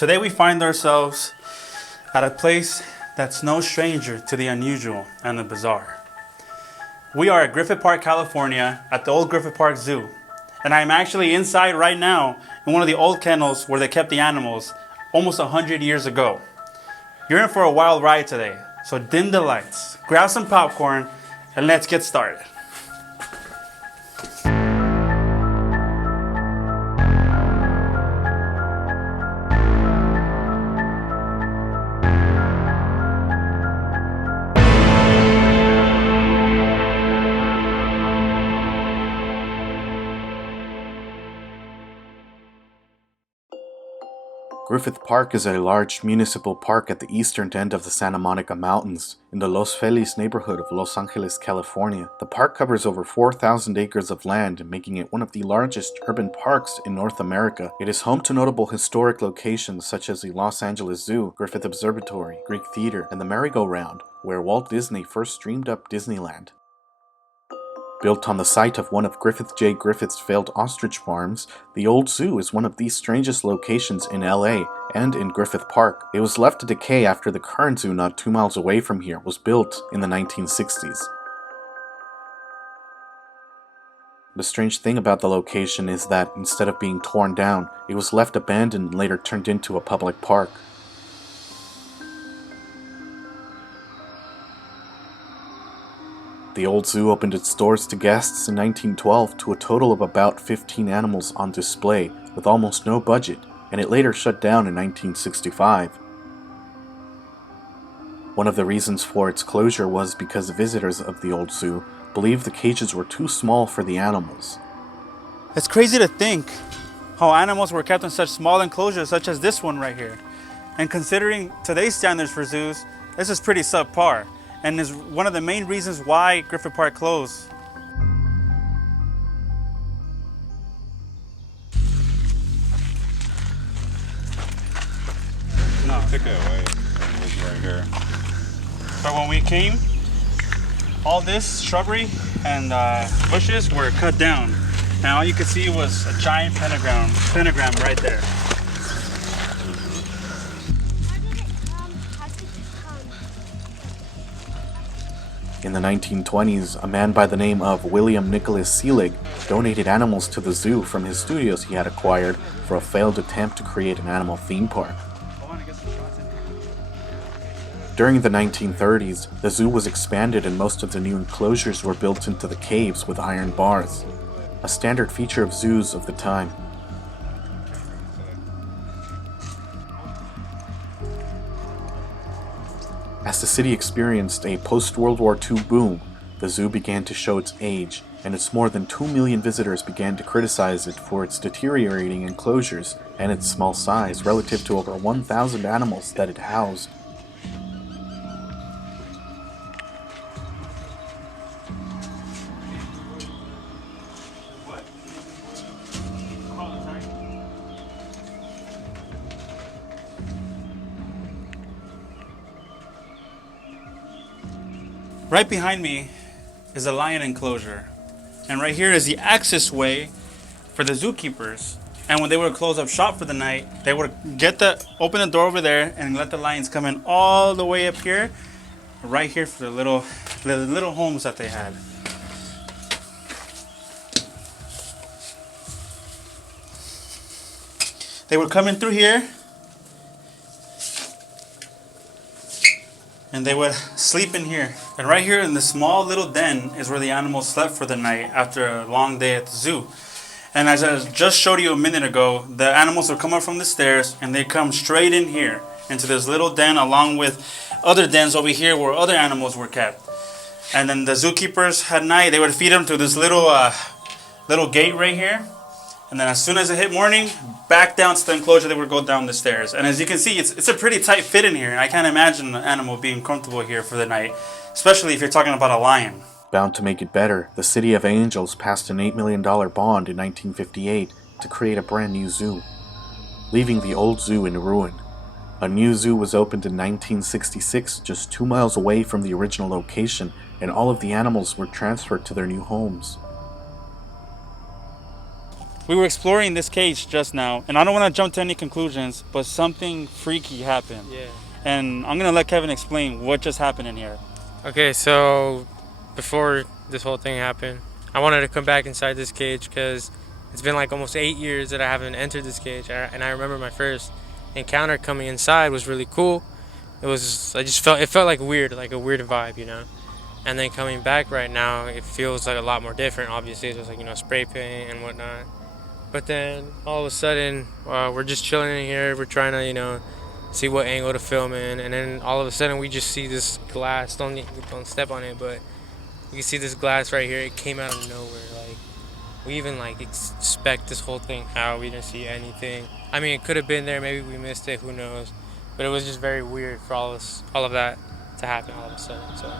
Today we find ourselves at a place that's no stranger to the unusual and the bizarre. We are at Griffith Park, California at the old Griffith Park Zoo. And I'm actually inside right now in one of the old kennels where they kept the animals almost 100 years ago. You're in for a wild ride today, so dim the lights, grab some popcorn, and let's get started. Griffith Park is a large municipal park at the eastern end of the Santa Monica Mountains, in the Los Feliz neighborhood of Los Angeles, California. The park covers over 4,000 acres of land, making it one of the largest urban parks in North America. It is home to notable historic locations such as the Los Angeles Zoo, Griffith Observatory, Greek Theater, and the Merry-Go-Round, where Walt Disney first dreamed up Disneyland. Built on the site of one of Griffith J. Griffith's failed ostrich farms, the old zoo is one of the strangest locations in LA and in Griffith Park. It was left to decay after the current zoo not 2 miles away from here was built in the 1960s. The strange thing about the location is that instead of being torn down, it was left abandoned and later turned into a public park. The old zoo opened its doors to guests in 1912 to a total of about 15 animals on display, with almost no budget, and it later shut down in 1965. One of the reasons for its closure was because visitors of the old zoo believed the cages were too small for the animals. It's crazy to think how animals were kept in such small enclosures such as this one right here. And considering today's standards for zoos, this is pretty subpar, and is one of the main reasons why Griffith Park closed. No, Take it away. It's right here. but when we came, all this shrubbery and bushes were cut down. And all you could see was a giant pentagram right there. In the 1920s, a man by the name of William Nicholas Seelig donated animals to the zoo from his studios he had acquired for a failed attempt to create an animal theme park. During the 1930s, the zoo was expanded and most of the new enclosures were built into the caves with iron bars, a standard feature of zoos of the time. As the city experienced a post-World War II boom, the zoo began to show its age, and its more than 2 million visitors began to criticize it for its deteriorating enclosures and its small size relative to over 1,000 animals that it housed. Right behind me is a lion enclosure. And right here is the access way for the zookeepers. And when they would close up shop for the night, they would open the door over there and let the lions come in all the way up here, right here for the little homes that they had. They would come in through here, and they would sleep in here. And right here in the small little den is where the animals slept for the night after a long day at the zoo. And as I just showed you a minute ago, the animals would come up from the stairs and they come straight in here into this little den along with other dens over here where other animals were kept. And then the zookeepers at night, they would feed them through this little gate right here. And then as soon as it hit morning, back down to the enclosure, they would go down the stairs. And as you can see, it's a pretty tight fit in here. I can't imagine an animal being comfortable here for the night, especially if you're talking about a lion. Bound to make it better, the City of Angels passed an $8 million bond in 1958 to create a brand new zoo, leaving the old zoo in ruin. A new zoo was opened in 1966, just 2 miles away from the original location, and all of the animals were transferred to their new homes. We were exploring this cage just now, and I don't want to jump to any conclusions, but something freaky happened. Yeah. And I'm gonna let Kevin explain what just happened in here. Okay, so before this whole thing happened, I wanted to come back inside this cage because it's been like almost 8 years that I haven't entered this cage, and I remember my first encounter coming inside was really cool. It felt like weird, like a weird vibe, you know. And then coming back right now, it feels like a lot more different. Obviously, there's like, you know, spray paint and whatnot. But then all of a sudden, we're just chilling in here. We're trying to, you know, see what angle to film in, and then all of a sudden we just see this glass. Don't step on it, but you can see this glass right here. It came out of nowhere. Like, we even like expect this whole thing out. We didn't see anything. I mean, it could have been there. Maybe we missed it. Who knows? But it was just very weird for all of that to happen all of a sudden. So.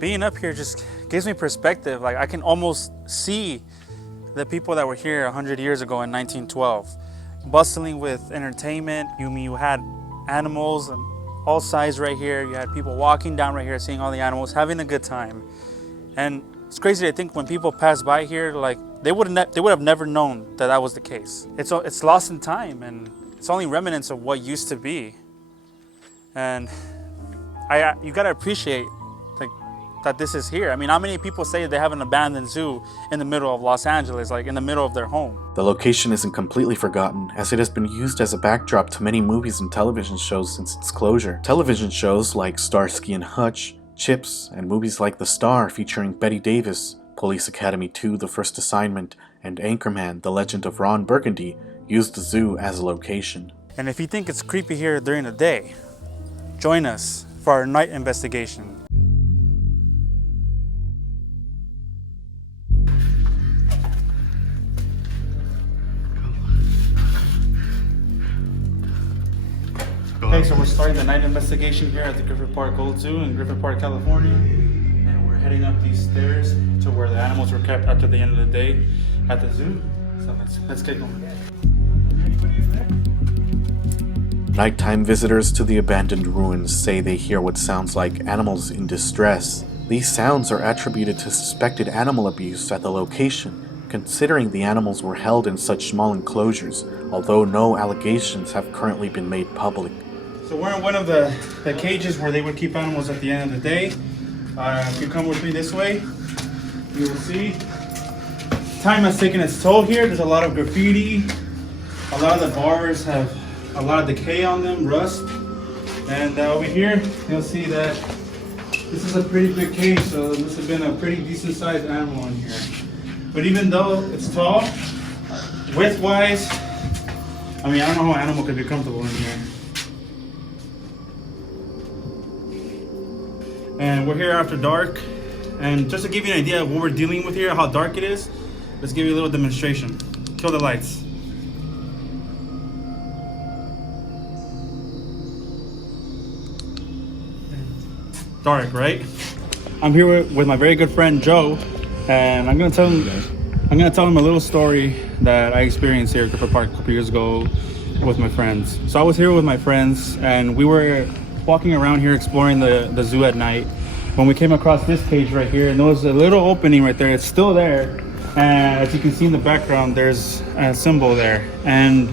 Being up here just gives me perspective. Like, I can almost see the people that were here 100 years ago in 1912, bustling with entertainment. You had animals and all sides right here. You had people walking down right here, seeing all the animals, having a good time. And it's crazy to think when people pass by here, like, they would have never known that that was the case. It's lost in time, and it's only remnants of what used to be. And you gotta appreciate that this is here. I mean, how many people say they have an abandoned zoo in the middle of Los Angeles, like in the middle of their home? The location isn't completely forgotten, as it has been used as a backdrop to many movies and television shows since its closure. Television shows like Starsky and Hutch, Chips, and movies like The Star featuring Bette Davis, Police Academy 2: The First Assignment, and Anchorman: The Legend of Ron Burgundy used the zoo as a location. And if you think it's creepy here during the day, join us for our night investigation. Okay, so we're starting the night investigation here at the Griffith Park Old Zoo in Griffith Park, California. And we're heading up these stairs to where the animals were kept after the end of the day at the zoo. So let's get going. Nighttime visitors to the abandoned ruins say they hear what sounds like animals in distress. These sounds are attributed to suspected animal abuse at the location, considering the animals were held in such small enclosures, although no allegations have currently been made public. So we're in one of the cages where they would keep animals at the end of the day. If you come with me this way, you will see time has taken its toll here. There's a lot of graffiti. A lot of the bars have a lot of decay on them, rust. And over here, you'll see that this is a pretty big cage, so this has been a pretty decent sized animal in here. But even though it's tall, width-wise, I mean, I don't know how an animal could be comfortable in here. And we're here after dark. And just to give you an idea of what we're dealing with here, how dark it is, let's give you a little demonstration. Kill the lights. Dark, right? I'm here with my very good friend Joe, and I'm gonna tell him a little story that I experienced here at Griffith Park a couple years ago with my friends. So I was here with my friends, and we were walking around here exploring the zoo at night when we came across this cage right here, and there was a little opening right there. It's still there, and as you can see in the background, there's a symbol there. And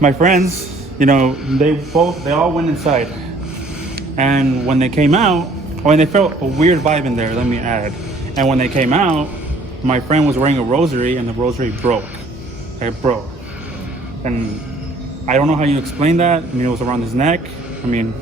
my friends, you know, they all went inside, and when they came out, they felt a weird vibe in there, let me add. And when they came out, my friend was wearing a rosary, and the rosary broke. It broke. And I don't know how you explain that. I mean, it was around his neck. I mean,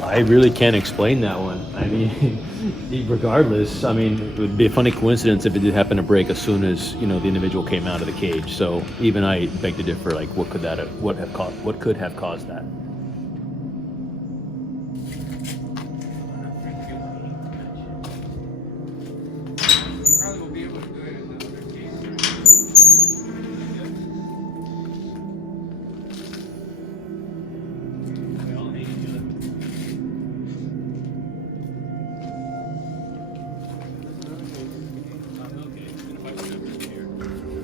I really can't explain that one. I mean, regardless, I mean, it would be a funny coincidence if it did happen to break as soon as the individual came out of the cage. So even I beg to differ. Like, what could have caused that?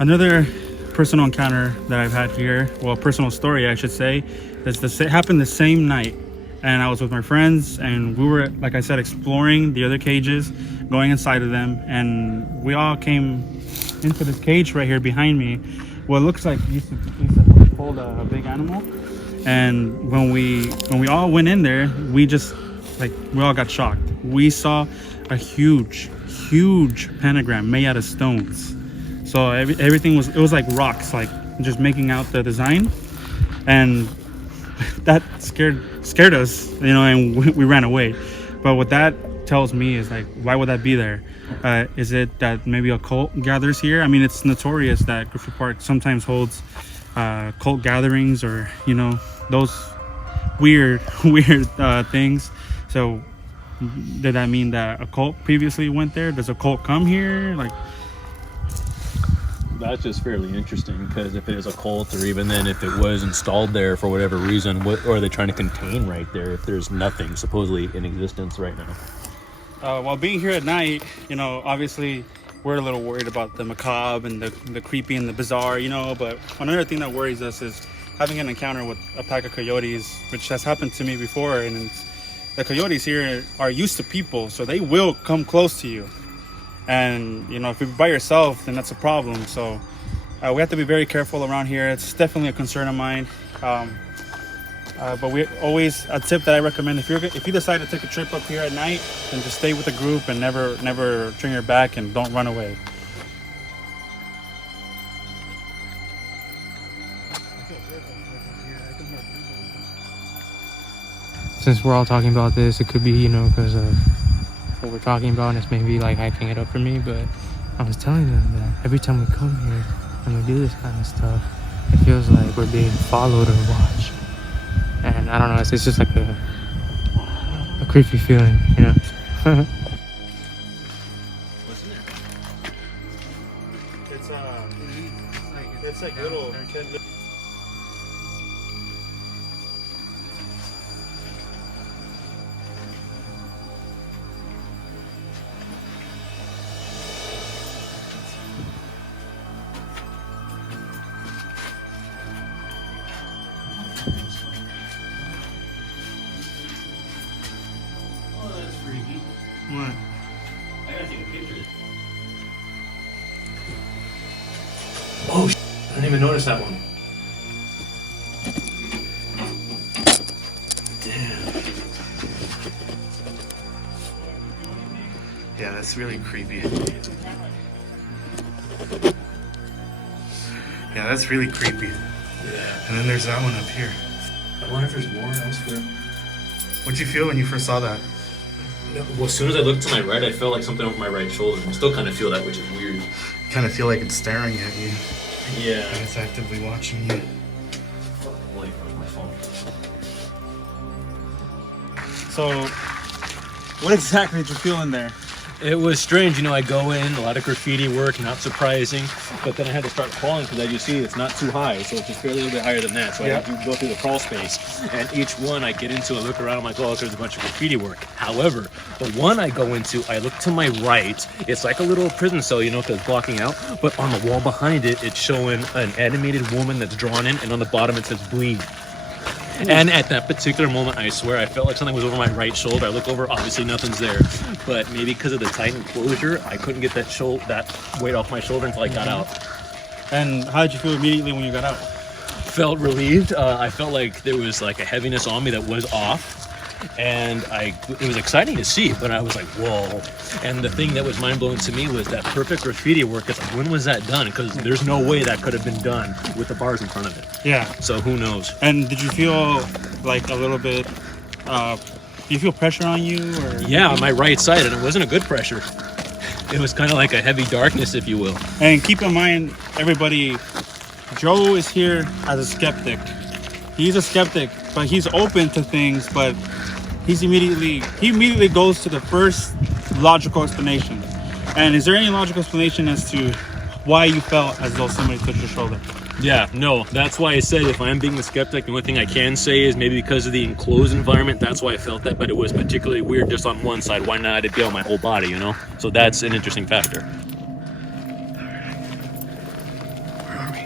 another personal encounter that I've had here, well, personal story, I should say, happened the same night. And I was with my friends, and we were, like I said, exploring the other cages, going inside of them, and we all came into this cage right here behind me. What looks like used to hold a big animal. And when we all went in there, we all got shocked. We saw a huge pentagram made out of stones. So everything was like rocks, like just making out the design, and that scared us, and we ran away. But what that tells me is, like, why would that be there? Is it that maybe a cult gathers here? I mean, it's notorious that Griffith Park sometimes holds cult gatherings, or those weird things. So did that mean that a cult previously went there? Does a cult come here? Like, That's just fairly interesting, because if it is a cult, or even then if it was installed there for whatever reason, what are they trying to contain right there if there's nothing supposedly in existence right now? While being here at night, obviously we're a little worried about the macabre and the creepy and the bizarre, but another thing that worries us is having an encounter with a pack of coyotes, which has happened to me before. And the coyotes here are used to people, so they will come close to you. And if you're by yourself, then that's a problem. So we have to be very careful around here. It's definitely a concern of mine. But we always, a tip that I recommend, if you decide to take a trip up here at night, then just stay with the group and never turn your back, and don't run away. Since we're all talking about this, it could be, because of what we're talking about, and it's maybe like hyping it up for me, but I was telling them that every time we come here and we do this kind of stuff, it feels like we're being followed or watched. And I don't know, it's just like a creepy feeling, What's in there? It's like little. What? I gotta take a picture. I didn't even notice that one. Yeah, that's really creepy. Yeah, that's really creepy. Yeah. And then there's that one up here. I wonder if there's more elsewhere. What'd you feel when you first saw that? Well, as soon as I looked to my right, I felt like something over my right shoulder. I still kind of feel that, which is weird. Kind of feel like it's staring at you. Yeah. And it's actively watching you. Wait, where's my phone? So, what exactly did you feel in there? It was strange, I go in, a lot of graffiti work, not surprising, but then I had to start crawling because, as you see, it's not too high, so it's just barely a little bit higher than that. So I had to go through the crawl space, and each one I get into, I look around, I'm like, oh, there's a bunch of graffiti work. However, the one I go into, I look to my right, it's like a little prison cell, that's blocking out, but on the wall behind it, it's showing an animated woman that's drawn in, and on the bottom it says bleed. And at that particular moment, I swear, I felt like something was over my right shoulder. I look over, obviously nothing's there. But maybe because of the tight enclosure, I couldn't get that weight off my shoulder until I got out. And how did you feel immediately when you got out? Felt relieved. I felt like there was like a heaviness on me that was off. and it was exciting to see, but I was like, whoa. And the thing that was mind-blowing to me was that perfect graffiti work. It's like, when was that done? Because there's no way that could have been done with the bars in front of it. Yeah. So who knows? And did you feel like a little bit, do you feel pressure on you? Or Yeah, on my right side, and it wasn't a good pressure. It was kind of like a heavy darkness, if you will. And keep in mind, everybody, Joe is here as a skeptic. He's a skeptic, but he's open to things, but he immediately goes to the first logical explanation. And is there any logical explanation as to why you felt as though somebody touched your shoulder? Yeah, no, that's why I said if I'm being the skeptic, the only thing I can say is maybe because of the enclosed environment, that's why I felt that, but it was particularly weird just on one side. Why not? It'd be on my whole body, you know? So that's an interesting factor. Where are we?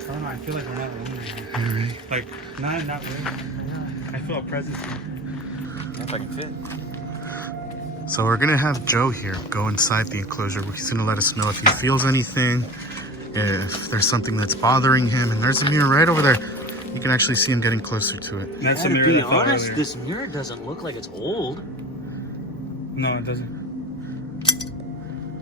I don't know, I feel like we're not alone here. Alright. Like, not really. I feel a presence. If I can fit. So we're gonna have Joe here go inside the enclosure. He's gonna let us know if he feels anything, if there's something that's bothering him. And there's a mirror right over there. You can actually see him getting closer to it. That's Yeah, the to mirror be that I felt honest, earlier. this mirror doesn't look like it's old. No, it doesn't.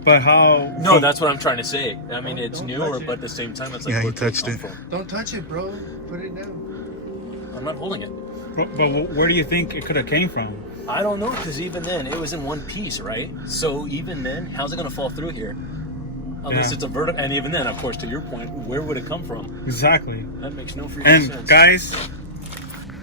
But how? No, that's what I'm trying to say. I mean, it's newer, but at the same time, it's like, Yeah, he where did touched come it. from? Don't touch it, bro. Put it down. I'm not holding it. But where do you think it could have came from? I don't know, because even then, it was in one piece, right? So even then, how's it going to fall through here? Unless Yeah. it's a vertical. And even then, of course, to your point, where would it come from? Exactly. That makes no freaking And sense. guys,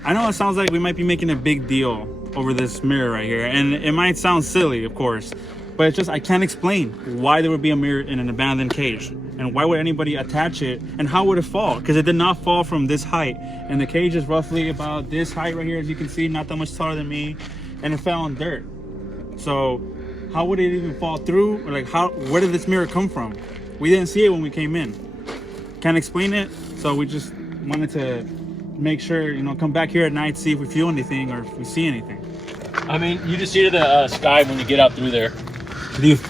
I know it sounds like we might be making a big deal over this mirror right here, and it might sound silly, of course, but it's just I can't explain why there would be a mirror in an abandoned cage, and why would anybody attach it, and how would it fall? Because it did not fall from this height, and the cage is roughly about this height right here, as you can see, not that much taller than me, and it fell on dirt. So how would it even fall through? Or like, where did this mirror come from? We didn't see it when we came in. Can't explain it, so we just wanted to make sure, come back here at night, see if we feel anything or if we see anything. I mean, you just see the sky when you get out through there.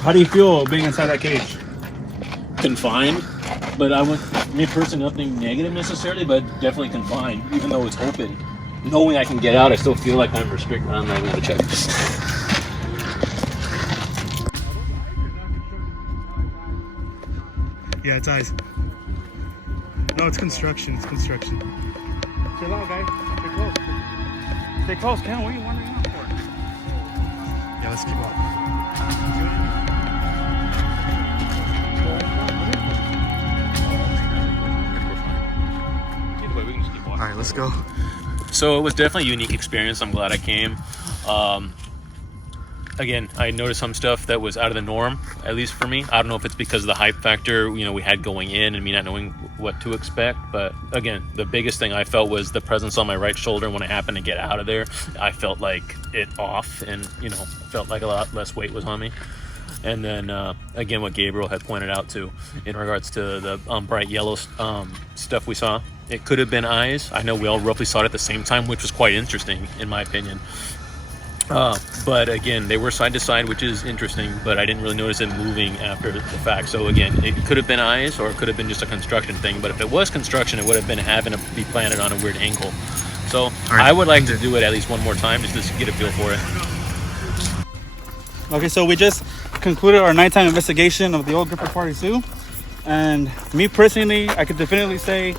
How do you feel being inside that cage? Confined, but me personally, nothing negative necessarily, but definitely confined, even though it's open. Knowing I can get out, I still feel like I'm restricted. I'm not even gonna check. Yeah, it's eyes. No, it's construction. It's construction. Chill out, guys. Stay close. Stay close, Ken. What are you wandering out for? Yeah, let's keep up. Either way, we can just keep walking. Alright, let's go. So it was definitely a unique experience. I'm glad I came. Again, I noticed some stuff that was out of the norm, at least for me. I don't know if it's because of the hype factor, we had going in and me not knowing what to expect. But again, the biggest thing I felt was the presence on my right shoulder. When I happened to get out of there, I felt like it off and, felt like a lot less weight was on me. And then, again, what Gabriel had pointed out too, in regards to the bright yellow stuff we saw. It could have been eyes. I know we all roughly saw it at the same time, which was quite interesting, in my opinion. But again, they were side to side, which is interesting, but I didn't really notice it moving after the fact. So again, it could have been eyes or it could have been just a construction thing. But if it was construction, it would have been having to be planted on a weird angle. So right. I would like to do it at least one more time just to get a feel for it. Okay, so we just concluded our nighttime investigation of the old Griffith Park Zoo. And me personally, I could definitively say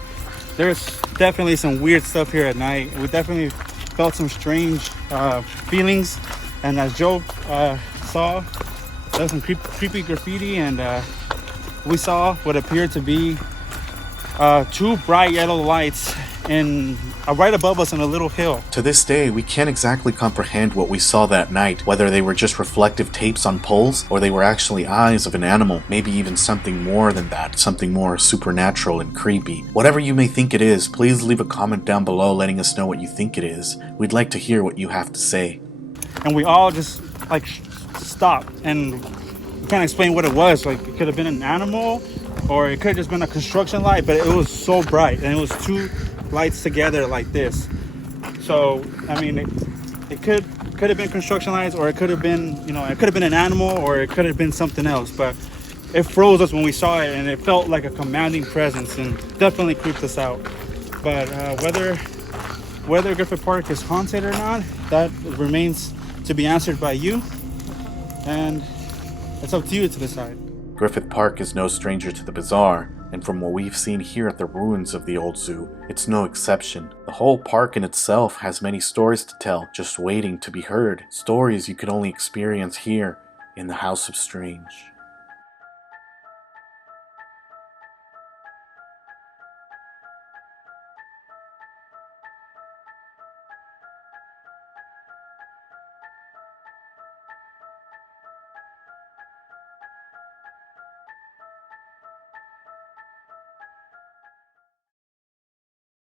there's definitely some weird stuff here at night. We definitely felt some strange feelings, and as Joe saw, there was some creepy graffiti, and we saw what appeared to be two bright yellow lights right above us on a little hill. To this day, we can't exactly comprehend what we saw that night, whether they were just reflective tapes on poles, or they were actually eyes of an animal, maybe even something more than that, something more supernatural and creepy. Whatever you may think it is, please leave a comment down below letting us know what you think it is. We'd like to hear what you have to say. And we all just stopped, and we can't explain what it was. Like, it could have been an animal, or it could have just been a construction light, but it was so bright, and it was two lights together like this. So I mean, it could have been construction lights, or it could have been, it could have been an animal, or it could have been something else. But it froze us when we saw it, and it felt like a commanding presence, and definitely creeped us out. But whether Griffith Park is haunted or not, that remains to be answered by you, and it's up to you to decide. Griffith Park is no stranger to the bizarre, and from what we've seen here at the ruins of the old zoo, it's no exception. The whole park in itself has many stories to tell, just waiting to be heard. Stories you could only experience here in the House of Strange.